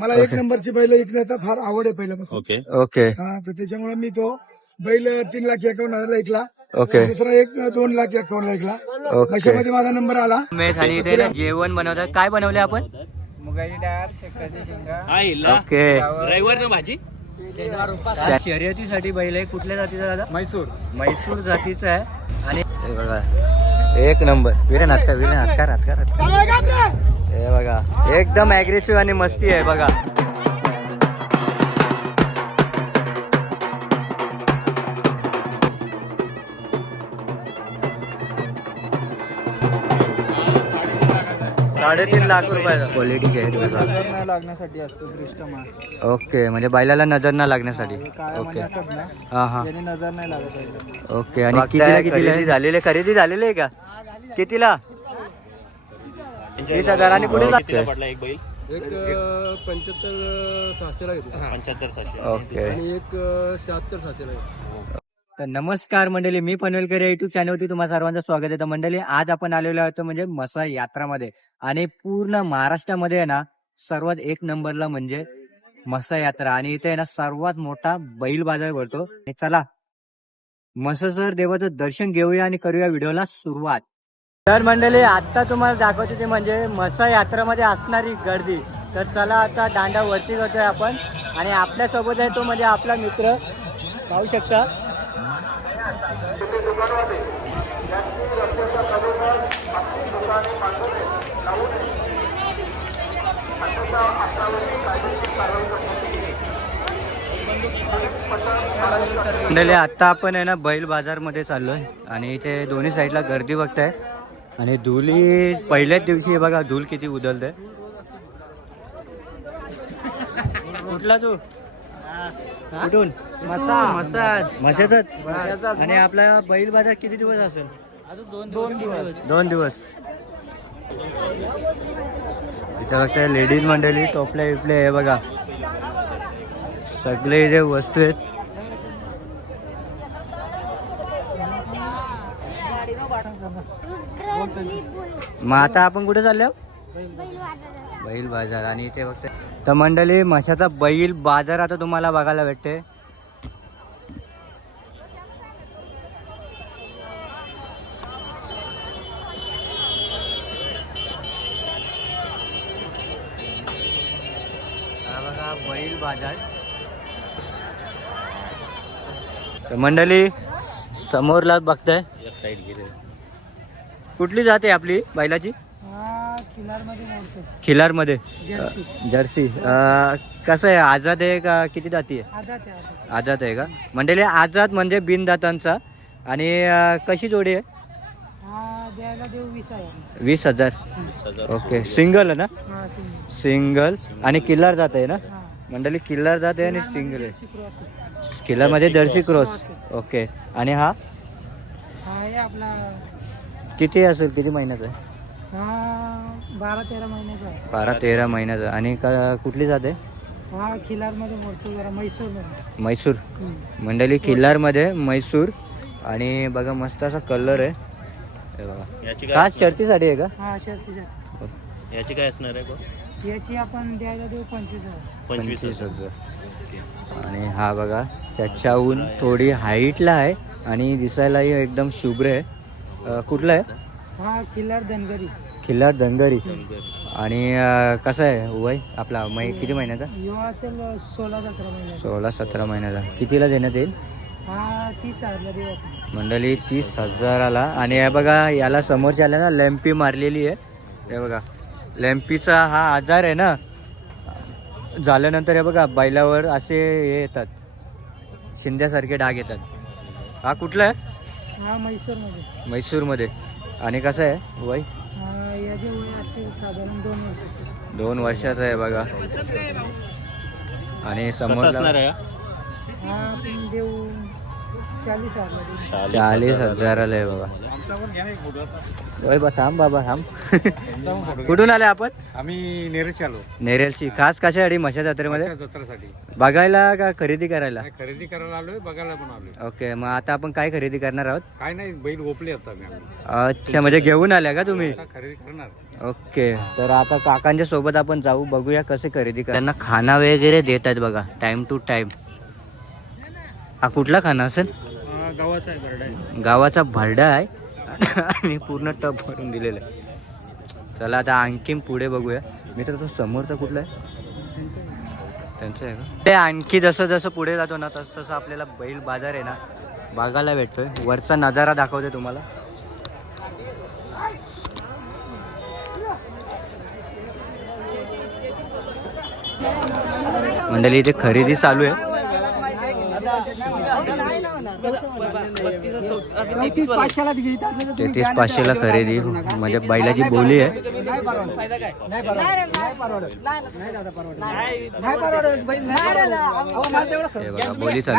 मला एक नंबरची बैल विकण्याचा फार आवड आहे पहिल्यापासून. ओके ओके हा तर त्याच्यामुळे मी तो बैल तीन लाख एकावन्न हजारला ऐकला ओके दुसरा एक दोन लाख एकावन्न ऐकला ओके कशामध्ये माझा नंबर आला? मेस आणि इथे ना जेवण बनवतात. काय बनवले आपण? मुगाची डाळ शेंगा. ओके ड्रायव्हर ना भाजी? शर्यतीसाठी बैल आहे. कुठल्या जातीचा दादा? मैसूर. म्हैसूर जातीचा आहे. आणि हे बघा. एक नंबर. विरेन हातकार विरेन हातकार हातकार हे बघा एकदम अग्रेसिव्ह आणि मस्ती आहे बघा. साडेतीन लाख रुपयाचा बघा. नजर नाही लागण्यासाठी असतो दृष्ट मास ओके म्हणजे बैलाला नजर न लागण्यासाठी. काळ्या ओके मणी असतात ना हा हा. त्याने नजर नाही लागत पाहिजे ओके आणि कितीला कितीला झालेले खरेदी झालेली आहे का? कितीला? वीस हजार आणि कुठे पडला एक बैल? एक पंच्याहत्तर सहाशेला घेतला. पंच्याहत्तर सहाशे. ओके आणि एक शहात्तर सहाशेला घेतला. तर नमस्कार मंडळी मी पनवेलकर युट्यूब चॅनलवरती तुम्हाला सर्वांचं स्वागत आहे. तर मंडळी आज आपण आलेलो आहोत म्हणजे मसा यात्रामध्ये आणि पूर्ण महाराष्ट्रामध्ये आहे ना सर्वात एक नंबरला म्हणजे मसा यात्रा. आणि इथे आहे ना सर्वात मोठा बैल बाजार भरतो. आणि चला मसासर देवाचं दर्शन घेऊया आणि करूया व्हिडिओला सुरुवात. तर मंडळी आता तुम्हाला दाखवते ते म्हणजे मसा यात्रामध्ये असणारी गर्दी. तर चला आता दांडा वरती करतोय आपण. आणि आपल्यासोबत आहे तो म्हणजे आपला मित्र. पाहू शकता. मंडळी आत्ता आपण आहे ना बैल बाजारमध्ये चाललो आहे आणि इथे दोन्ही साईडला गर्दी बघताय. आणि धुली पहिल्याच दिवशी बघा धूल किती उदलते कुठला तू. कुठून? मसा. मसाज. मशाचाच आणि आपला बैल बाजार किती दिवस असेल? दोन दिवस. दोन दिवस. इथं बघताय लेडीज मंडळी टोपल्या बिपल्या हे बघा. सगळे जे वस्तू आहेत. मग आता आपण कुठे चाललो? बैल बाजार आणि इथे बघते तर मंडळी मशाचा बैल बाजार आता तुम्हाला बघायला भेटते बघा बैल बाजार. तर मंडळी समोरला बघताय. कुठली जाते आपली बैलाची हा किनारमध्ये मोडतो खिलारमध्ये जर्सी. जर्सी. अं, कसं आहे आझाद आहे का किती जाती आहे? आझाद आहे का? मंडळी आझाद म्हणजे बिनदातांचा. आणि अं, कशी जोडी आहे? हा वीस हजार. ओके. सिंगल आहे ना? हा सिंग सिंगल. आणि किल्लार जात आहे ना? मंडळी किल्लार जात आहे आणि सिंगल आहे. किल्लारमध्ये जर्सी क्रॉस ओके. आणि हा? हा किती असेल किती महिन्याचा आहे? हा बारा तेरा महिन्याचा आहे. बारा तेरा महिन्याचा आणि का कुठली जाते हा खिलारमध्ये मोडतो जरा म्हैसूर मंडळी किल्लारमध्ये म्हैसूर आणि बघा मस्त असा कलर आहे. हे बघा. याची काय खास शर्तीसाठी आहे का? हा याची काय असणार आहे बॉस याची आपण द्यायला देऊ पंचवीस हजार. पंचवीस पंचवीस हजार. हजार. आणि हा बघा त्याच्याहून थोडी हाईटला आहे आणि दिसायलाही एकदम शुभ्र आहे. अं, कुठला आहे? हा खिलार धनगरी. खिल्लार धनगरी. आणि कसा आहे वय आपला? मै किती महिन्याचा? युवा असेल सोळा सतरा महिन्याचा. सोळा सतरा महिन्याचा. कितीला देण्यात येईल? हा मंडळी तीस हजाराला. आणि हे बघा याला समोरच्याला ना लॅम्पी मारलेली आहे. हे बघा लॅम्पीचा हा आजार आहे ना? झाल्यानंतर हे बघा बैलावर असे हे येतात. शिंद्यासारखे डाग येतात. हा कुठला आहे? हा म्हैसूरमध्ये म्हैसूरमध्ये आणि कसं आहे वय? याचे वय असेल साधारण दोन वर्षाचे दोन वर्षाचा आहे बघा. आणि कसं असणार समोर आहे? हा आपण देऊ चाळीस हजार चाळीस हजाराला आहे बाबा. बा थांब बाबा थांब. कुठून आले आपण? आम्ही नेरच आलो. नेरेलची खास कशासाठी मशा जत्रेमध्ये? जत्रासाठी. बघायला का खरेदी करायला? खरेदी करायला आलोय बघायला पण आलोय. ओके मग आता आपण काय खरेदी करणार आहोत? काय नाही बैल गोपले आता अच्छा म्हणजे घेऊन आल्या का तुम्ही? खरेदी करणार. ओके तर आता काकांच्या सोबत आपण जाऊ बघूया कसे खरेदी कर त्यांना खाना वगैरे देत आहेत बघा टाइम टू टाइम हा कुठला खाना असेल? गावाचा आहे आहे. गावाचा भरडा आहे. आणि पूर्ण टप भरून दिलेलं आहे. चला आता आणखीन पुढे बघूया. मित्र तो समोरचा कुठला आहे? त्यांचं आहे का? ते आणखी जसं जसं पुढे जातो ना तसं तसं आपल्याला बैल बाजार आहे ना बागाला भेटतोय. वरचा नजारा दाखवते तुम्हाला. मंडळी इथे खरेदी चालू आहे. तेहतीस पाचशेला खरेदी. म्हणजे बैलाची बोली आहे. बोली चालू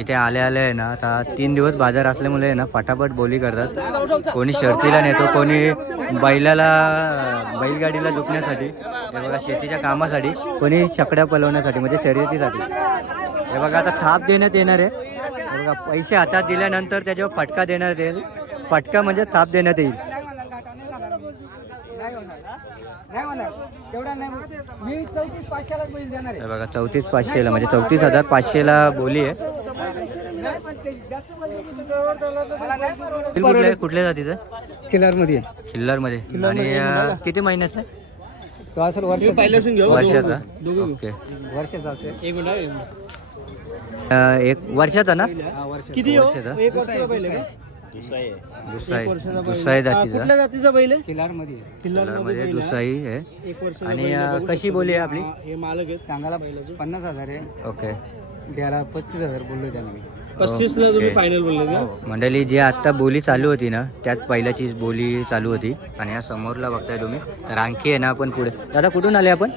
इथे आले आले आहे ना आता तीन दिवस बाजार असल्यामुळे आहे ना पटापट बोली करतात. कोणी शर्तीला नेतो कोणी बैलाला बैलगाडीला दुखण्यासाठी हे बघा शेतीच्या कामासाठी कोणी शकड्या पलवण्यासाठी म्हणजे शर्यतीसाठी. हे बघा आता थाप देण्यात येणार आहे. हे बघा पैसे हातात दिल्यानंतर त्याच्यावर फटका देण्यात येईल. फटका म्हणजे थाप देण्यात येईल. हे बघा चौतीस पाचशेला म्हणजे चौतीस हजार पाचशेला बोली आहे. कुठल्या कुठल्या जातीचं? किल्लारमध्ये खिल्लारमध्ये आणि किती महिन्याचं आहे? तो असेल वर्ष वर्षाचा? ओके. वर्षाचा असेल. अं, एक वर्षाचा ना? किती वर्षाचा. दुसरा आहे. दुसाई. दुसाई जातीचा. जातीचा बैल किल्लारमध्ये खिल्लारमध्ये दुसाई आहे. आणि अं, कशी बोली आहे आपली? हे मालक आहेत. सांगायला पन्नास हजार आहे. ओके. द्यायला पस्तीस हजार बोललो त्याने मी. पस्तीस ला तुम्ही फायनल बोलले का? मंडळी जी आता बोली चालू होती ना त्यात पहिल्याची बोली चालू होती. आणि या समोरला बघताय तुम्ही तर आणखी आहे ना आपण पुढे. दादा कुठून आले आपण?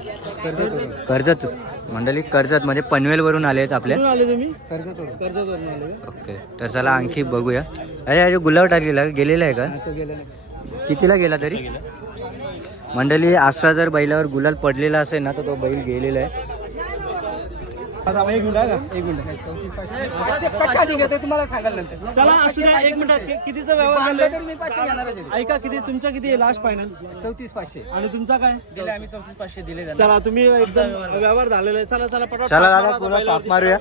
कर्जत. मंडळी कर्जत म्हणजे पनवेलवरून आले आहेत आपल्या. कुठून आले तुम्ही? कर्ज तो कर्जतवरून आले का? ओके. तर चला आणखी बघूया. अरे अरे गुलाब टाकलेला. गेलेला आहे का? तो गेला नाही कितीला गेला तरी? मंडळी असा जर बैलावर गुलाल पडलेला असेल ना तर तो बैल गेलेला आहे. आता एक मिनिट आहे का? एक मिनिट तुम्हाला सांगाल नंतर चला असू द्या एक मिनिट कितीचा व्यवहार? तरी मी पाचशे घेणारच आहे. ऐका किती तुमचा किती आहे लास्ट फायनल चौतीस पाचशे आणि तुमचा काय दिले आम्ही चौतीस पाचशे दिले चला तुम्ही एकदम व्यवहार झालेला आहे चला चला पटापट चला दादा तुला. थाप मारूया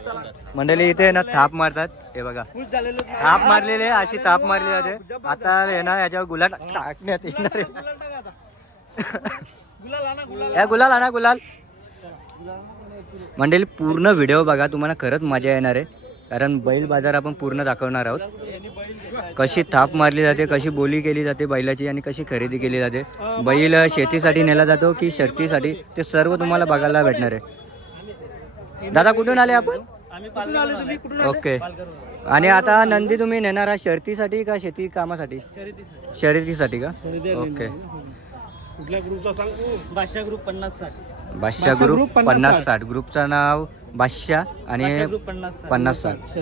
मंडळी इथे ना थाप मारतात हे बघा खुश झालेलं आहे. थाप मारलेली आहे अशी थाप मारली जाते आता आहे ना याच्यावर गुलाल टाकण्यात येणार आहे गुलाल टाका आता. गुलाल आणा, गुलाल. या गुलाल आणा गुलाल मंडळी पूर्ण व्हिडिओ बघा तुम्हाला खरंच मजा येणार आहे. कारण बैल बाजार आपण पूर्ण दाखवणार आहोत. कशी थाप मारली जाते कशी बोली केली जाते बैलाची आणि कशी खरेदी केली जाते. बैल शेतीसाठी नेला जातो की शर्तीसाठी ते सर्व तुम्हाला बघायला भेटणार आहे. दादा कुठून आले आपण? कुठून आले तुम्ही कुठून ओके. आणि आता नंदी तुम्ही नेणार आहात शर्तीसाठी का शेती कामासाठी? शर्यतीसाठी का? ओके. कुठल्या ग्रुपचा सांग? बादशाह ग्रुप पन्नास साठ. बादशाह ग्रुप पन्नास साठ ग्रुपचं नाव बादशाह आणि पन्नास पन्नास साठ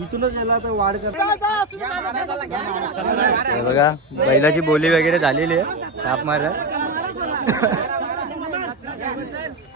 इथूनच याला आता वाढ कर हे बघा बैलाची बोली वगैरे झालेली आहे ताप मारा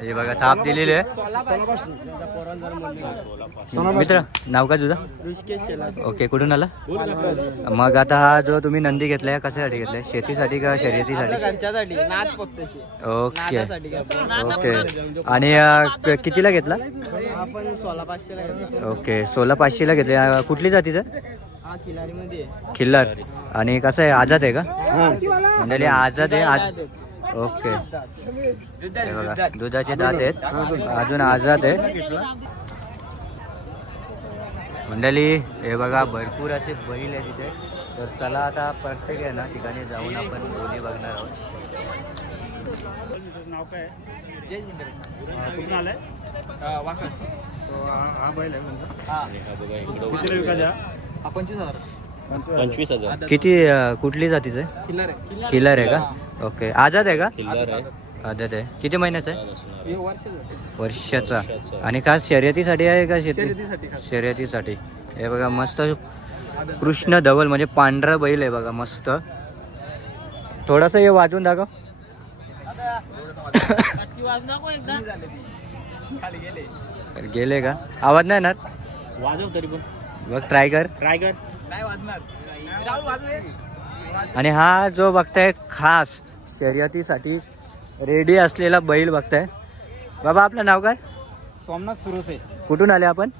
हे बघा थाप दिलेली आहे. मित्र नाव काय तुझं? ओके कुठून आला? मग आता हा जो तुम्ही नंदी घेतलाय कशासाठी घेतलाय? शेतीसाठी का शर्यतीसाठी? ओके. ओके. आणि क- कितीला घेतला? ओके सोळा पाचशेला घेतले कुठली जातीचं. खिल्लार. आणि कसं आहे? आझाद आहे का? म्हणजे आझाद आहे आज ओके. हे बघा दुधाचे दात आहेत. अजून आझाद आहे मंडळी हे बघा भरपूर असे बैल आहे तिथे तर चला आता प्रत्येक आहे ना ठिकाणी जाऊन आपण बोली बघणार आहोत. नाव काय? आहे? हा, बैल पंचवीस हजार. किती कुठली जातीचं किल्लर आहे? किलर आहे का? ओके. आझाद आहे का? किल्लर आहे. आझाद आहे. किती महिन्याचा आहे? हे वर्षाचं. वर्षाचा. आणि खास शर्यतीसाठी आहे का शेती? शर्यतीसाठी खास. शर्यतीसाठी. हे बघा मस्त कृष्ण धवल म्हणजे पांढरा बैल आहे बघा मस्त. थोडस हे वाजून दाखव. खाली गेले. तर गेले का? आवाज नाही ना वाजव तरी पण. बघ ट्राय कर. ट्राय कर. नाही वाजणार. राहुल वाजू दे. आणि हा जो बघताय खास. शर्यतीसाठी रेडी असलेला बैल बघताय. बाबा आपलं नाव काय? सोमनाथ सुरसे. कुठून आले आपण?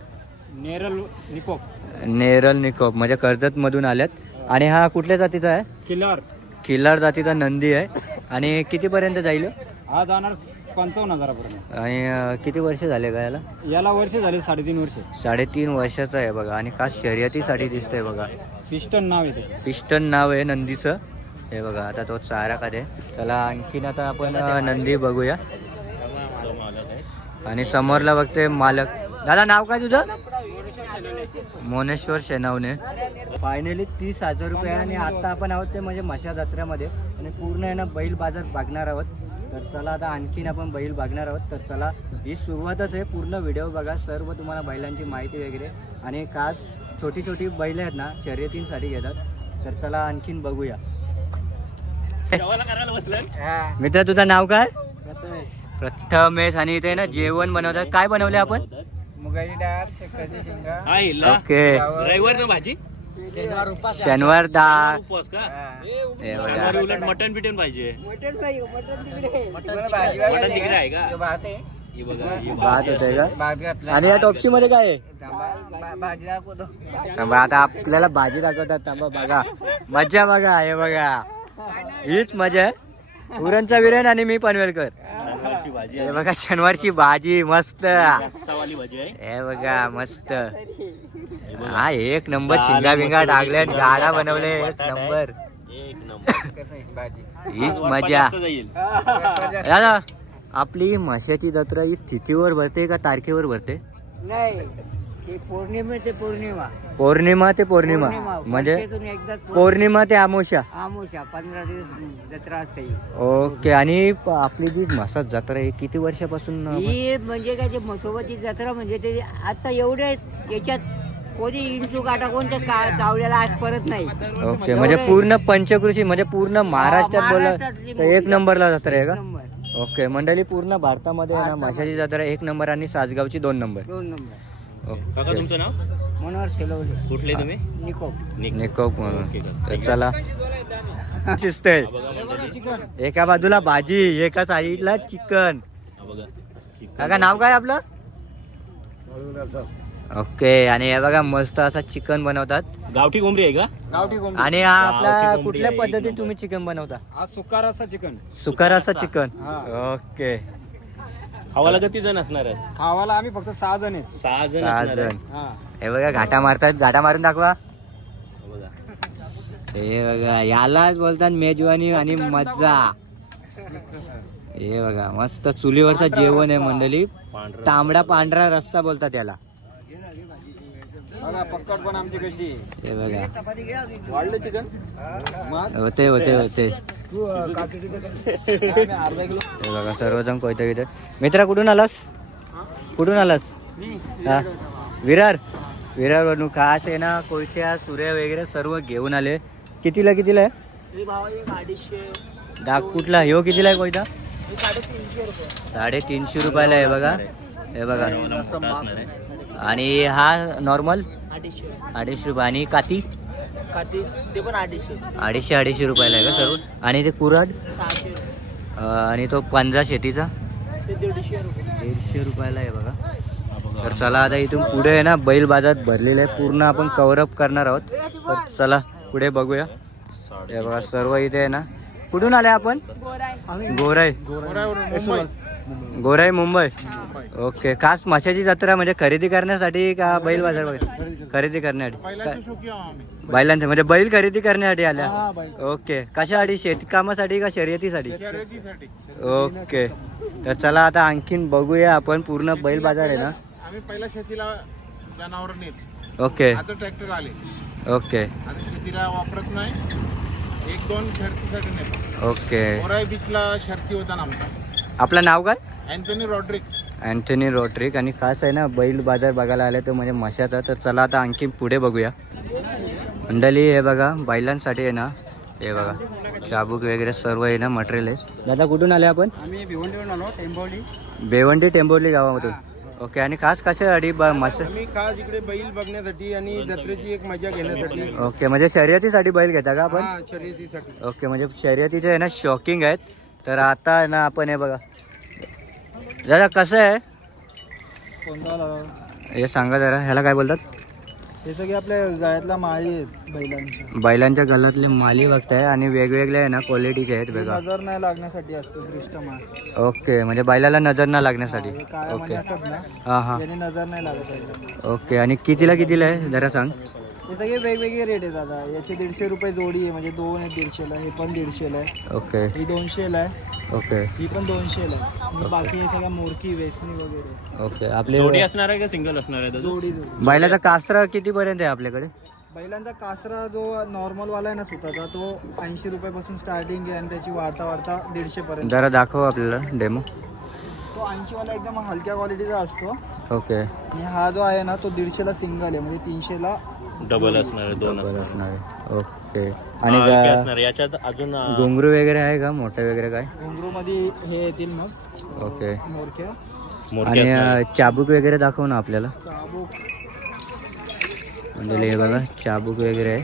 नेरल निकोप. नेरल निकोप म्हणजे कर्जत मधून आल्यात आणि हा कुठल्या जातीचा आहे? किल्लर. किल्लार जातीचा नंदी आहे. आणि कितीपर्यंत जाईल? हो? जाणार पंचावन्न हजारापर्यंत. आणि किती वर्ष झाले का याला? याला वर्ष झाले साडेतीन वर्ष. साडेतीन वर्षाचा आहे बघा. आणि खास शर्यतीसाठी दिसतंय बघा. पिस्टन नाव आहे पिस्टन नाव आहे नंदीचं. हे बघा आता तो चारा खाते चला आणखीन आता आपण नंदी बघूया. आणि समोरला बघते मालक. दादा नाव काय तुझं? मोनेश्वर शेनावणे. फायनली तीस हजार रुपये आणि आता आपण आहोत ते म्हणजे मशा जत्रेमध्ये आणि पूर्ण आहे ना बैल बाजार बघणार आहोत. तर चला आता आणखीन आपण बैल बघणार आहोत. तर चला ही सुरुवातच आहे. पूर्ण व्हिडिओ बघा. सर्व तुम्हाला बैलांची माहिती वगैरे. आणि खास छोटी छोटी बैल आहेत ना शर्यतींसाठी घेतात. तर चला आणखीन बघूया. मित्र तुझं नाव काय? प्रथमेश. आणि इथे ना जेवण बनवतात. काय बनवले आपण? मुगाची डाळ शेकाची शेंगा. इल्ला ओके. रविवार ना भाजी? शनिवार डाळ. उपवास का? हे. बघा. शनिवारी उलट मटन बिटन पाहिजे. मटन भाजी मटन तिकडे आहे का? भात आहे. ही बघा ही भात होते का? भात घातला. आणि या टॉपशी मध्ये काय आहे? भाजी दाखवतो. थांबा आता आपल्याला भाजी दाखवतात. थांबा बघा. मजा बघा हे बघा. हीच मजा आहे. उरणचा विरण आणि मी पनवेलकर. शनिवारची भाजी हे बघा शनिवारची भाजी मस्त. रस्सावाली भाजी आहे. हे बघा मस्त. हा एक नंबर शिंगा बिंगा टाकले गाडा बनवले एक नंबर. एक नंबर. कसं आहे भाजी? हीच मजा. दादा आपली माशाची जत्रा ही तिथीवर भरते का तारखेवर भरते? नाही. पौर्णिमे ते पौर्णिमा. पौर्णिमा ते पौर्णिमा. म्हणजे वर्षातून एकदाच पौर्णिमा. पौर्णिमा ते आमोशा. आमुषा पंधरा दिवस जत्रा असते ही. ओके आणि प- आपली जी म्हसात जत्रा आहे किती वर्षापासून ही म्हणजे काय ते मसोबाची जत्रा म्हणजे ते आता एवढे याच्यात कोणी इंचू काटा कोणत्या का- चावल्याला आज परत नाही. ओके म्हणजे पूर्ण पंचकृषी म्हणजे पूर्ण महाराष्ट्रात बोला महाराष्ट्रातली तर एक नंबरला जत्रा आहे का? नंबर. ओके मंडळी पूर्ण भारतामध्ये आहे ना माशाची जत्रा एक नंबर आणि सासगावची दोन नंबर. दोन नंबर. काका तुमचं नाव? मनोहर सेलवले कुठले तुम्ही? निकोप. निक. निकोप म्हणून? तर चला. शिस्त आहे बघा मंडळी. एका बाजूला भाजी एका साईडला चिकन. हा बघा. काका नाव काय आपलं? ओके आणि हे बघा मस्त असा चिकन बनवतात. गावठी कोंबडी आहे का? गावठी कोंबडी. आणि हा आपला गावठी कोंबडी कुठल्या आहे, एक पद्धतीत नंबर. तुम्ही चिकन बनवता? हा सुका रस्सा चिकन. सुका रस्सा चिकन. हा. ओके. खावाला किती जण असणार आहेत? खावाला आम्ही फक्त सहा जण आहेत. सहा जण सहा असणार जण. आहेत. हा. हे बघा घाटा मारतात घाटा मारून दाखवा. हा बघा. हे बघा यालाच बोलतात मेजवानी आणि मज्जा. हे बघा मस्त चुलीवरचं जेवण आहे मंडळी. पांढरा तांबडा पांढरा रस्ता बोलतात त्याला बघा पक्कड पण आमची कशी. हे बघा. वाढलं चिकन? मग होते होते होते. हे बघा सर्वजण कोयते इथे मित्रा कुठून आलास? कुठून आलास? हा? विरार? विरार वरून खास आहे ना कोयत्या सुऱ्या वगैरे सर्व घेऊन आले. कितीला कितीला आहे? डाग कुठला? ह्यो कितीला आहे कोयता? साडेतीनशे रुपयाला आहे बघा. हे बघा. आणि हा नॉर्मल अडीचशे रुपये. आणि काती? ते पण अडीचशे अडीचशे अडीचशे रुपयाला आहे का सर्व? आणि ते कुराड? आणि तो पंजा शेतीचा? ते दीडशे रुपये. दीडशे रुपयाला आहे बघा. हा. तर चला आता इथून पुढे आहे ना बैल बाजार भरलेले आहे पूर्ण आपण कव्हर अप करणार आहोत. तर चला पुढे बघूया. हे बघा सर्व इथे आहे ना. कुठून आले आपण? गोराई. गोराई. मुंबई. ओके. खास माशाची जत्रा म्हणजे खरेदी करण्यासाठी का बैल बाजार वगैरे? खरेदी करण्यासाठी. का- बैलांचे म्हणजे बैल खरेदी करण्यासाठी आल्या? ओके. कशासाठी? शेती कामासाठी का शर्यतीसाठी? ओके. तर चला आता आणखीन बघूया आपण पूर्ण बैल बाजार आहे ना? आम्ही पहिला शेतीला जनावर नेत. ओके. आता ट्रॅक्टर आले. ओके. आता शेतीला वापरत नाही. एक दोन शर्तीसाठी नेत. ओके. ओराई बीचला शर्ती होता ना आमचा. आपलं नाव काय? अँथोनी रॉड्रिक्स. अँथनी रोट्रिक आणि खास आहे ना बैल बाजार बघायला आले तो म्हणजे मशाचा. तर चला आता आणखी पुढे बघूया. मंडळी हे बघा बैलांसाठी आहे ना हे बघा चाबूक वगैरे सर्व आहे ना मटेरियल आहे. दादा कुठून आले आपण? आम्ही भिवंडीवरून आलो टेंबवली बेवंडी टेंबोली गावामधून. ओके आणि खास कशासाठी ब मासे आम्ही खास इकडे बैल बघण्यासाठी आणि जत्रेची एक मजा घेण्यासाठी. ओके म्हणजे शर्यतीसाठी बैल घेता का आपण? हा शर्यतीसाठी. ओके म्हणजे शर्यतीचे आहे ना शॉकिंग आहेत. तर आता आहे ना आपण हे बघा दादा कसं आहे? हे सांगा जरा ह्याला काय बोलतात? हे सगळे आपल्या गळ्यातल्या माळी आहेत बैलांच्या बैलांच्या गल्लातले माली बघताय आणि वेगवेगळे आहे ना क्वालिटीचे आहेत बघा. नजर नाही लागण्यासाठी असतो दृष्ट माळ ओके म्हणजे बैलाला नजर न लागण्यासाठी. हे काळ्या मणी ओके असतात ना हां हां. त्याने नजर नाही लागत बैलांना. ओके आणि कितीला कितीला आहे? जरा सांग. हे सगळे वेगवेगळे रेट आहेत दादा. याचे दीडशे रुपये जोडी आहे म्हणजे दोन आहे दीडशेला हे पण दीडशेला आहे. ओके ही दोनशेला आहे. ओके ही पण दोनशेला आहे. आणि बाकी हे सगळं मोरकी वेसणी वगैरे. ओके आपले जोडी असणार आहे का सिंगल असणार आहे दादा? जोडी जोडी. बैलाचा कासरा कितीपर्यंत आहे आपल्याकडे? बैलांचा कासरा जो नॉर्मल वाला आहे ना सुताचा तो ऐंशी रुपयापासून स्टार्टिंग आहे आणि त्याची वाढता वाढता दीडशे पर्यंत जरा दाखव आपल्याला डेमो तो ऐंशी वाला एकदम हलक्या क्वालिटीचा असतो. ओके आणि हा जो आहे ना तो दीडशेला सिंगल आहे म्हणजे तीनशेला डबल असणार आहे दोन असणार. आहे. असणार आहे. ओके आणि इथे गा- असणार. आहे. याच्यात अजून अं, घुंगरू वगैरे आहे का? मोठे वगैरे काय? घुंगरू मध्ये हे येतील मग. ओके मोरक्या. मोरके आणि असणार. आहे. अं, चाबूक वगैरे दाखव ना आपल्याला. चाबूक. म्हणजे हे बघा चाबूक वगैरे आहे.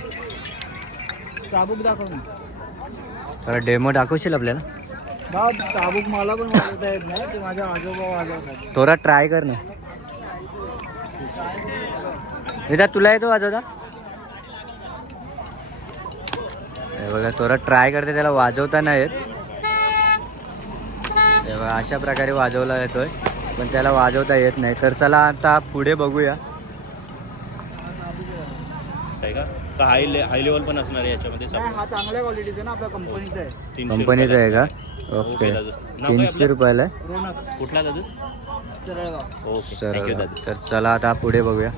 चाबूक दाखव ना. तर डेमो दाखवशील आपल्याला? बा चाबूक मला पण वाजवता येत नाही. ते माझ्या आजोबा वाजवतात. थोडा ट्राय कर ना. विदा तुला येतो वाजवता हे बघा थोडा ट्राय करते त्याला वाजवता नाही येत. हे बघा अशा प्रकारे वाजवला येतोय पण त्याला वाजवता येत नाही. तर चला आता पुढे बघूया. हाय ले हाय लेवल पण असणार आहे याच्यामध्ये नाही हा चांगल्या क्वालिटीचा ना आपल्या कंपनीचा आहे. तीनशे कंपनीचं आहे का. ओके तीनशे? रुपयाला कुठला दादूस? ओके तर चला आता पुढे बघूया.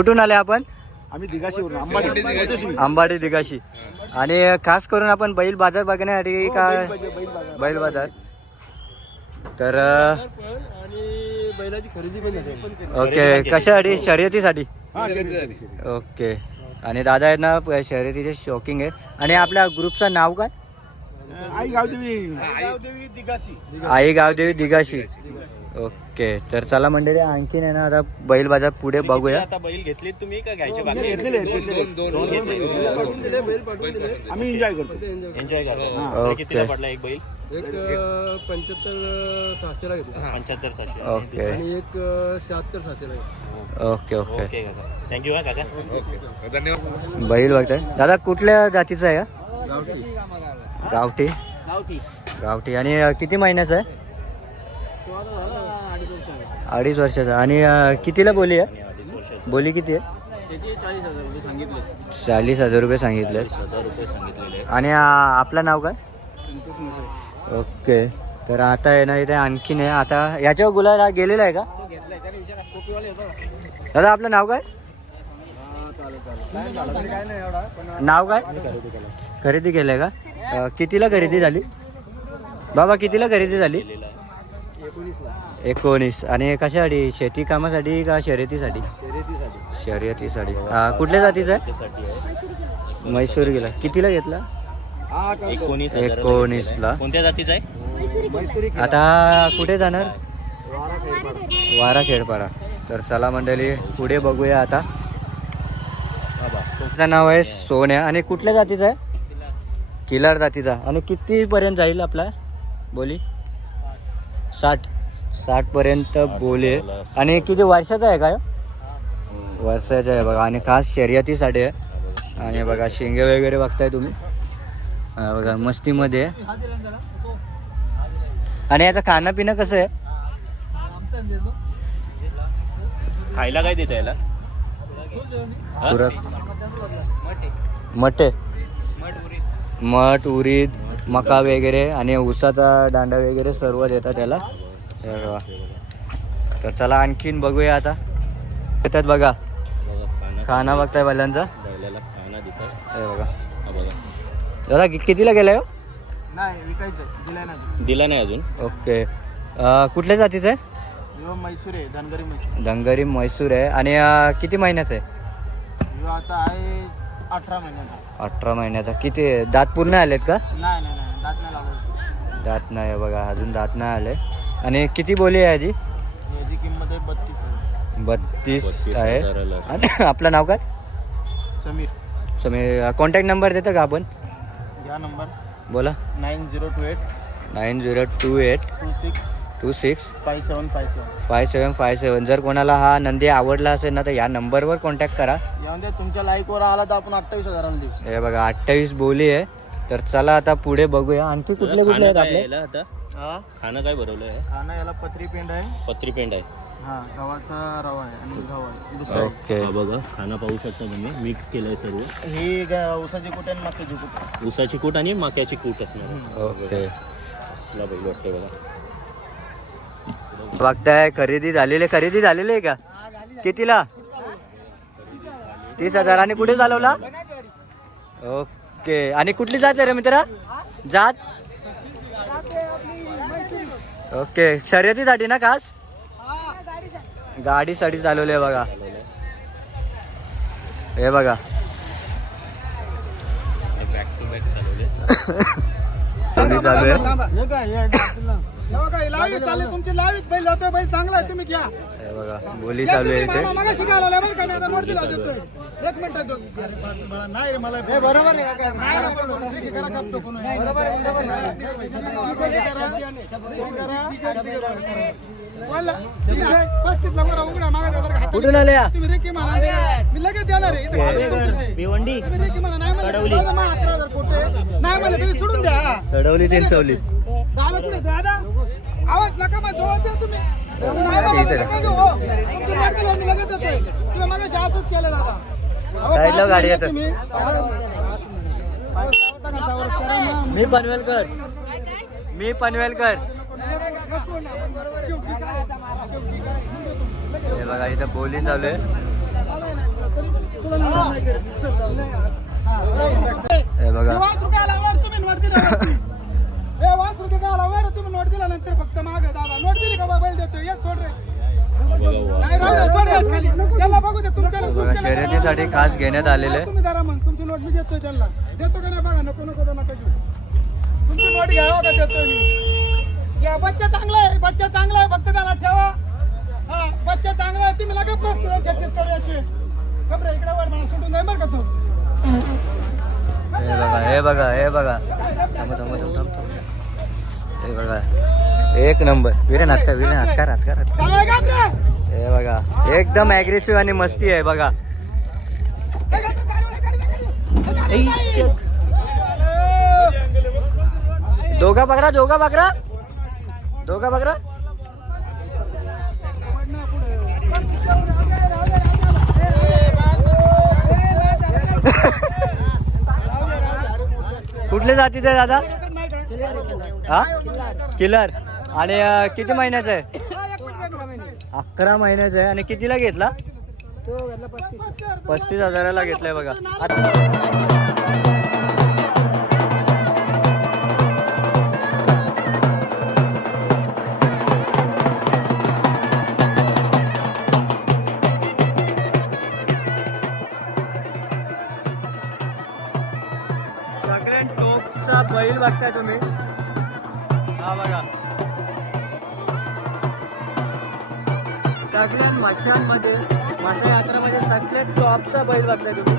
कुठून आले आपण? आम्ही दिघाशीवरून अंबाडी. आंबाडी दिगाशी आणि खास करून आपण बैल बाजार बघण्यासाठी का बैल बाजार तर अं, आणि बैलाची खरेदी पण येते ओके. कशासाठी? शर्यतीसाठी? ओके. आणि दादा आहेत ना शर्यतीचे शॉकिंग आहे आणि आपल्या ग्रुपचं नाव काय? आई गावदेवी. आई गावदेवी दिगासी आई गावदेवी दिगाशी ओके तर चला मंडळी आणखीन आहे ना आता बैल बाजार पुढे बघूया. आता बैल घेतलीत तुम्ही का घ्यायचे बाकी आम्ही एन्जॉय करतो. एन्जॉय करा. ओके. कितीला पडला एक बैल? एक पंच्याहत्तर सहाशेला घेतला पंच्याहत्तर सातशे ओके. आणि एक शहात्तर सहाशेला घेतला ओके ओके. थँक्यू हा काका. बैल बघताय. दादा कुठल्या जातीचा आहे हा? गावठी. गावठी. आणि किती महिन्याचा आहे? अडीच वर्षाचा. आणि अं, कितीला बोली आहे? अडीच बोली किती आहे? चाळीस हजार रुपये सांगितले. चाळीस हजार रुपये सांगितले हजार रुपये सांगितलेले आणि अं, आपलं नाव काय? ओके. तर आता आहे ना इथे आणखीन आहे. आता याच्यावर गुलाला गेलेला आहे का? दादा आपलं नाव काय? नाव काय? खरेदी केलंय का? अं, कितीला खरेदी झाली? बाबा कितीला खरेदी झाली? एकोणीस. आणि कशासाठी? शेती कामासाठी का शर्यतीसाठी? शर्यतीसाठी. अं, कुठल्या जातीचा आहे? म्हैसूर गेला कितीला घेतला? एकोणीस हजार एकोणीसला. कोणत्या जातीचा आहे? आता कुठे जाणार? वारा खेळपाडा तर चला मंडळी पुढे बघूया आता. त्याचं नाव आहे सोन्या. आणि कुठल्या जातीचा आहे? किलार जातीचा. आणि किती पर्यंत जाईल आपला? बोली. साठ. साठ पर्यंत बोले. आणि किती वर्षाचा आहे काय वर्षाचा आहे बघा. आणि खास शर्यतीसाठी आहे. आणि बघा शेंगे वगैरे बघताय तुम्ही. हा बघा मस्तीमध्ये आणि याचं खाणं पिणं कसं आहे? खायला काय देता याला? हा? मटे मठ. उरीद. मका वगैरे आणि उसाचा दांडा वगैरे सर्व देतात त्याला हे. तर चला आणखीन बघूया आता. येतात बघा. खाना बघताय बैलांचा हे बघा. बघा दादा कि- कितीला गेलाय हो? नाही विकायचं दिलाय ना दिला नाही अजून? ओके. अं, कुठल्या जातीचं आहे? ह्यो म्हैसूर आहे धनगरी म्हैसूर दंगरी म्हैसूर आहे. आणि अं, किती महिन्याचं आहे? आता आहे अठरा महिन्याचा. अठरा महिन्याचा. किती दात पूर्ण आलेत का? नाही नाही नाही. दात नाही दात नाही आहे बघा. अजून दात नाही आले. आणि किती बोली आहे याची याची किंमत आहे बत्तीस आहे. बत्तीस आहे. हजाराला. आणि आपलं नाव काय? समीर. तुम्ही कॉन्टॅक्ट नंबर देता का आपण? या नंबर. बोला. Nine zero two eight. Nine zero two eight. Two six. Two six. Five seven five seven five seven five seven जर कोणाला हा नंदी आवडला असेल ना तर या नंबरवर कॉन्टॅक्ट करा. यामध्ये तुमच्या लाईकवर आला तर आपण अठ्ठावीस हजाराला देऊ. हे बघा अठ्ठावीस बोली आहे. तर चला आता पुढे बघूया. आणखी कुठले कुठले आहेत काय आपले? याला आता? हा? खाणं काय भरवलं आहे खाना याला पत्री पेंड आहे. पत्री पेंड आहे. हा गव्हाचा रवा आहे आणि गव्हा आहे भुसा आहे. ओके हा बघा खाणं पाहू शकता तुम्ही. मिक्स केलंय सर्व. ही ग- ऊसाची कुठे आणि मक्याची कुठे ऊसाची कूट आणि मक्याची कूट असणार आहे. ओके असला बैल वाटतंय बघा. बघताय खरेदी झालेली खरेदी झालेली आहे का? कितीला? तीस हजार. आणि कुठे चालवला? ओके आणि कुठली जात आहे रे मित्रा? जात? ओके. शर्यतीसाठी ना खास? गाडीसाठी चालवली आहे बघा. हे बघा. बॅक टू बॅक चालवले दोन्ही चालू आहे तुमची लावीत बैल जातोय बैल चांगला आहे तुम्ही घ्या हे बघा बोली चालू आहे इथे मला शिकायला बरं का मी आता एक मिनिट अरे पाच मला नाही रे मला बरोबर आहे का? नाही ना बरोबर ठीक आहे, करा कापतो कोणी. बरोबर आहे, बरोबर आहे. ठीक आहे, करा. ठीक आहे, करा. बोला. ठीक आहे. पस्तीसला कुठून आले या तुम्ही रेकी मारा. मी लगेच देणार आहे. इथे खाली तुमचंच आहे. भिवंडी. तुम्ही रेकी मारा. नाही मला तुम्ही सोडून द्या. चढवली चिंचवली दादा कुठे दादा? आवाज नका मग द्या तुम्ही. गाडी येतात. मी पनवेलकर. मी पनवेलकर. हे बघा इथं पोलीस आले. हे बघा. तुम्ही नोट दिला नंतर फक्त माग दादा नोट दिली का बैल देतो येस सोड रे शर्यतीसाठी खास घेण्यात आलेले. तुम्ही जरा मग तुमची नोट मी देतोय त्यांना देतो का नाही बघा नको नको नका घेऊ तुमची नोट घ्यावा का देतोय मी? घ्या बच्चा चांगला आहे बच्चा चांगला आहे फक्त त्याला ठेवा. हा बच्चा चांगला आहे तुम्ही लगेच बसतो छत्तीस याचे. खबरे इकडे वर मला सुटून जाईल बरं का तू. हे बघा हे बघा हे बघा. थांब थांब थांब थांब थांब. हे बघा एक नंबर. विरेन हात का विरेन हात का हात का हात चांगला आहे का आपलं? हे बघा एकदम अग्रेसिव्ह आणि मस्ती आहे बघा. दोघा बकरा दोघा बकरा दोघा बकरा कुठले जातीचे आहे दादा? हा? किलर. आणि किती महिन्याचं आहे? अकरा महिन्याचं आहे. आणि कितीला घेतला? पस्तीस हजाराला घेतलाय बघा. बघताय तुम्ही? हा बघा. सगळ्या माशांमध्ये माशा यात्रामध्ये सगळ्यात टॉपचा बैल बघताय तुम्ही.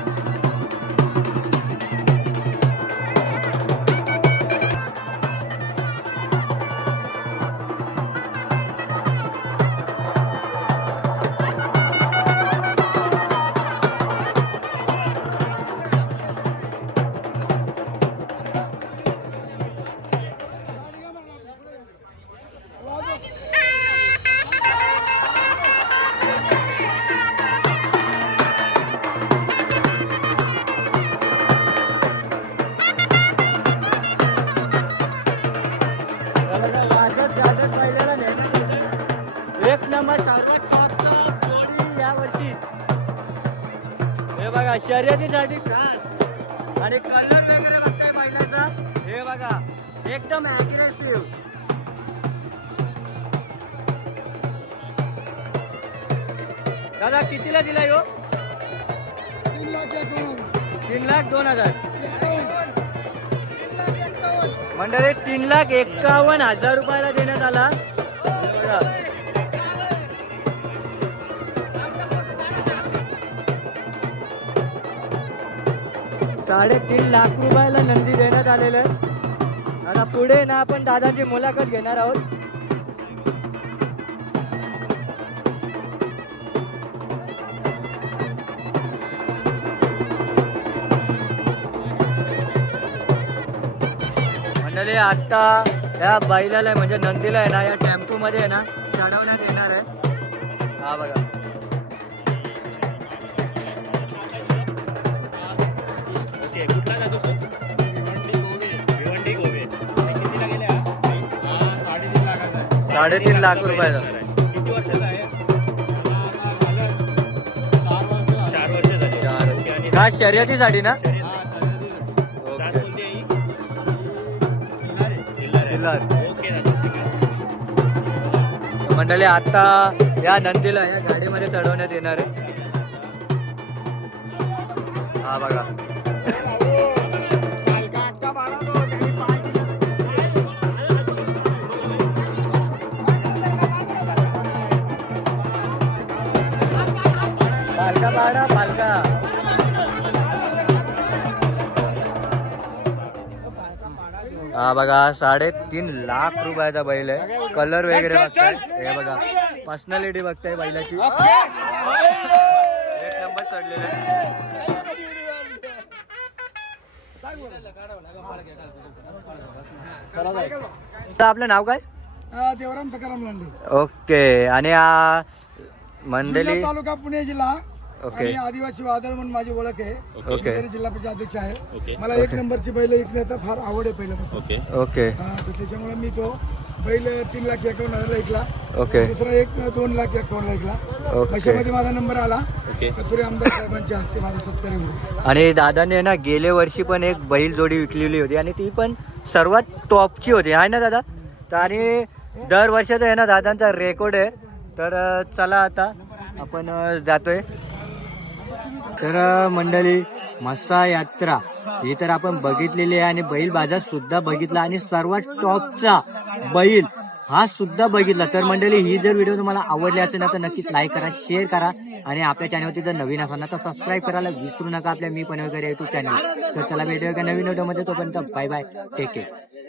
मंडळी तीन लाख एक्कावन्न हजार रुपयाला देण्यात आला. साडेतीन लाख रुपयाला नंदी देण्यात आलेलं आहे. आता पुढे ना आपण दादाची मुलाखत घेणार आहोत. मंडळी आता या बैलाला म्हणजे नंदीला आहे ना या टेम्पो मध्ये आहे ना चढवण्यात येणार आहे हा बघा हा? हा साडेतीन लाख रुपयाचा किती वर्षाचा आहे चार वर्ष झाले. चार वर्ष झाले चार ओके, आणि का शर्यतीसाठी ना चिल्लार ओके मंडळी आता या नंदीला या गाडीमध्ये चढवण्यात येणार आहे. हा बघा. हा बघा साडेतीन लाख रुपयाचा बैल आहे. कलर वगैरे बघताय. हे बघा पर्सनॅलिटी बघताय बैलाची. एक नंबर चढलेला आहे. तर आपलं नाव काय? हा, देवराम सकाराम लांडे. ओके आणि मंडळी जिल्हा तालुका पुणे जिल्हा. ओके. आणि आदिवासी वादळ म्हणून माझी ओळख आहे. ओके. मी जिल्हा परिषद अध्यक्ष आहे मला एक नंबरची बैल विकण्याचा फार आवड आहे पहिल्यापासून. ओके. ओके. हा, तर त्याच्यामुळे मी तो बैल तीन लाख एकावन्न हजारला ऐकला ओके. दुसरा एक दोन लाख एकावन्नला ऐकला ओके. पैशामध्ये माझा नंबर आला. ओके. कतुरे आमदार साहेबांच्या हस्ते माझा सत्कार होईल आणि दादाने ना गेल्या वर्षी पण एक बैल जोडी विकलेली होती आणि ती पण सर्वात टॉपची होती. आहे ना दादा? तर आणि दर वर्षाचा आहे ना दादांचा रेकॉर्ड आहे. तर अं, चला आता आपण अं, जातोय. तर मंडळी मसा यात्रा ही तर आपण बघितलेली आहे आणि बैल बाजार सुद्धा बघितला आणि सर्वात टॉपचा बैल हा सुद्धा बघितला. तर मंडळी ही जर व्हिडिओ तुम्हाला आवडली असेल ना तर नक्कीच लाईक करा शेअर करा आणि आपल्या चॅनलवरती जर नवीन असाल ना तर सबस्क्राईब करायला विसरू नका आपल्या मी पण वगैरे युट्यूब चॅनल तर चला भेटूया एका नवीन व्हिडिओमध्ये तोपर्यंत बाय बाय टेक केअर